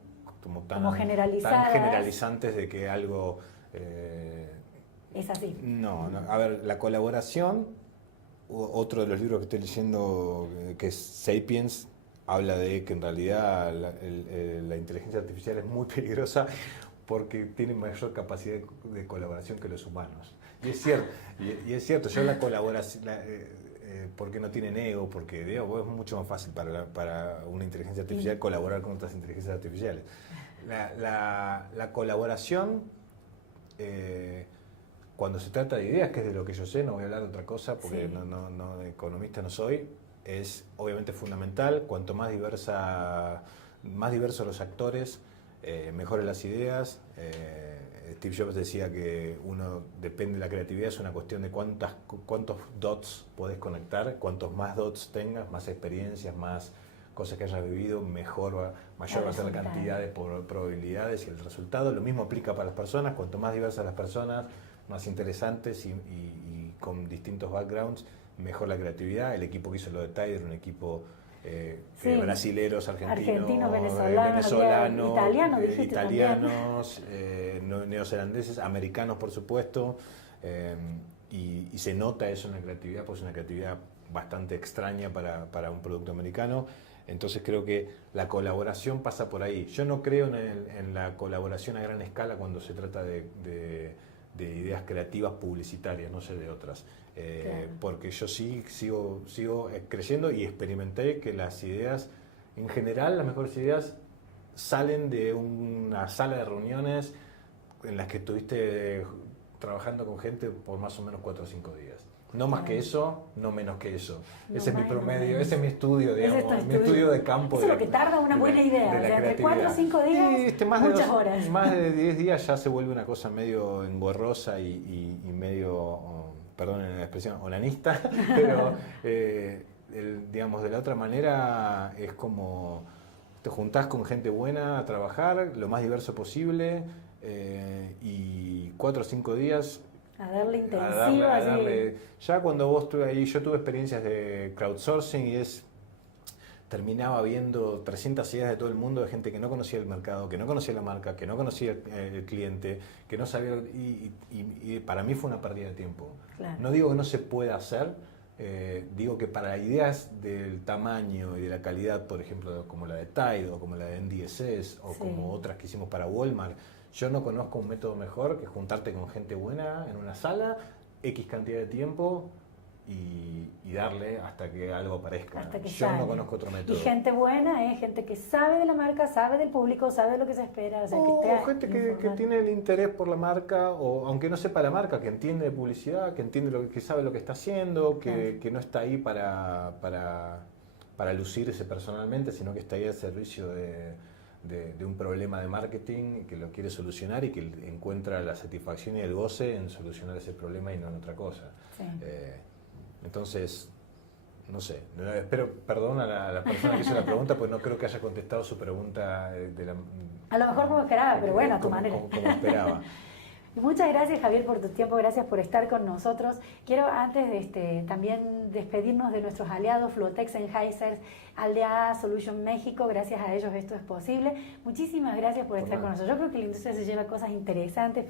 como tan generalizantes de que algo... es así. No, a ver, la colaboración, otro de los libros que estoy leyendo, que es Sapiens, habla de que en realidad la inteligencia artificial es muy peligrosa porque tiene mayor capacidad de colaboración que los humanos. Y es cierto, yo la colaboración, porque no tienen ego, porque digo, es mucho más fácil para una inteligencia artificial colaborar con otras inteligencias artificiales. La colaboración, cuando se trata de ideas, que es de lo que yo sé, no voy a hablar de otra cosa, porque no economista no soy, es obviamente fundamental. Cuanto más diversos los actores, mejores las ideas. Steve Jobs decía que depende de la creatividad, es una cuestión de cuántos dots podés conectar. Cuantos más dots tengas, más experiencias, más cosas que hayas vivido, mayor va a ser la cantidad de probabilidades y el resultado. Lo mismo aplica para las personas. Cuanto más diversas las personas, más interesantes y con distintos backgrounds, mejor la creatividad. El equipo que hizo lo de Tide era un equipo brasileros, argentinos, venezolanos, italianos, neozelandeses, americanos por supuesto, y se nota eso en la creatividad, pues es una creatividad bastante extraña para un producto americano. Entonces creo que la colaboración pasa por ahí. Yo no creo en la colaboración a gran escala cuando se trata de ideas creativas publicitarias, no sé de otras. Claro. Porque yo sigo creyendo y experimenté que las ideas, en general, las mejores ideas salen de una sala de reuniones en las que estuviste trabajando con gente por más o menos 4 o 5 días. No más que eso, no menos que eso. Ese es mi promedio, ese es mi estudio, digamos, mi estudio de campo. Eso es lo que tarda una buena idea, o sea, entre 4 o 5 días, muchas horas. Más de 10 días ya se vuelve una cosa medio engorrosa y medio, perdonen la expresión, onanista, pero digamos, de la otra manera es como te juntás con gente buena a trabajar, lo más diverso posible, y 4 o 5 días... A darle intensiva. Ya cuando vos estuve ahí, yo tuve experiencias de crowdsourcing y terminaba viendo 300 ideas de todo el mundo de gente que no conocía el mercado, que no conocía la marca, que no conocía el cliente, que no sabía, y para mí fue una pérdida de tiempo. Claro. No digo que no se pueda hacer, digo que para ideas del tamaño y de la calidad, por ejemplo, como la de Tide o como la de NDSS o como otras que hicimos para Walmart, yo no conozco un método mejor que juntarte con gente buena en una sala, X cantidad de tiempo y darle hasta que algo aparezca. Yo no conozco otro método. Y gente buena es gente que sabe de la marca, sabe del público, sabe de lo que se espera. O sea, gente que tiene el interés por la marca, o aunque no sepa la marca, que entiende de publicidad, que entiende que sabe lo que está haciendo, que no está ahí para lucirse personalmente, sino que está ahí al servicio de un problema de marketing, que lo quiere solucionar y que encuentra la satisfacción y el goce en solucionar ese problema y no en otra cosa. Sí. Entonces, no sé, espero perdón a la persona que hizo la pregunta, pues no creo que haya contestado su pregunta a lo mejor como esperaba, pero bueno, a tu manera. Como esperaba. Y muchas gracias, Javier, por tu tiempo, gracias por estar con nosotros. Quiero antes de también despedirnos de nuestros aliados, Fluotec, Sennheiser, Aldea Solution México, gracias a ellos esto es posible. Muchísimas gracias por estar con nosotros. Yo creo que la industria se lleva cosas interesantes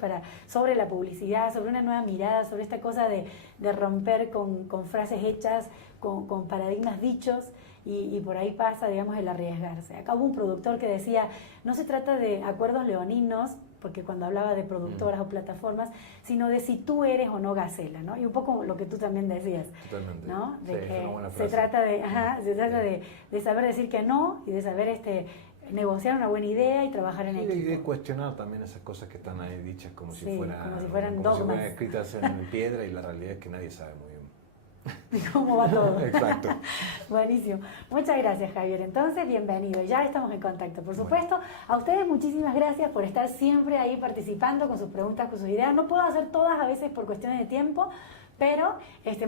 sobre la publicidad, sobre una nueva mirada, sobre esta cosa de romper con frases hechas, con paradigmas dichos. Y por ahí pasa, digamos, el arriesgarse. Acá hubo un productor que decía, no se trata de acuerdos leoninos, porque cuando hablaba de productoras o plataformas, sino de si tú eres o no Gacela, ¿no? Y un poco lo que tú también decías. Totalmente. ¿No? De sí, que se trata de saber decir que no y de saber negociar una buena idea y trabajar en Y equipo. de cuestionar también esas cosas que están ahí dichas como Sí, si fueran, como si fueran como si dogmas. fueran escritas en piedra, y la realidad es que nadie sabe muy bien. ¿Cómo va todo? Exacto. Buenísimo. Muchas gracias, Javier. Entonces, bienvenido. Ya estamos en contacto. Por supuesto, a ustedes muchísimas gracias por estar siempre ahí participando con sus preguntas, con sus ideas. No puedo hacer todas a veces por cuestiones de tiempo, pero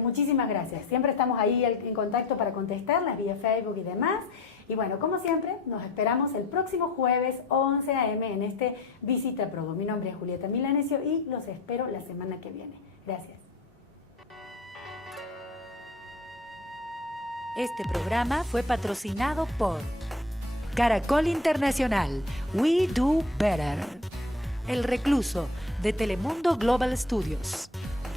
muchísimas gracias. Siempre estamos ahí en contacto para contestarlas vía Facebook y demás. Y bueno, como siempre, nos esperamos el próximo jueves 11 a.m. en este Visita Prodo. Mi nombre es Julieta Milanesio y los espero la semana que viene. Gracias. Este programa fue patrocinado por Caracol Internacional, We Do Better, El Recluso, de Telemundo Global Studios,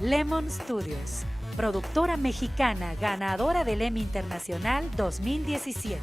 Lemon Studios, productora mexicana ganadora del Emmy Internacional 2017.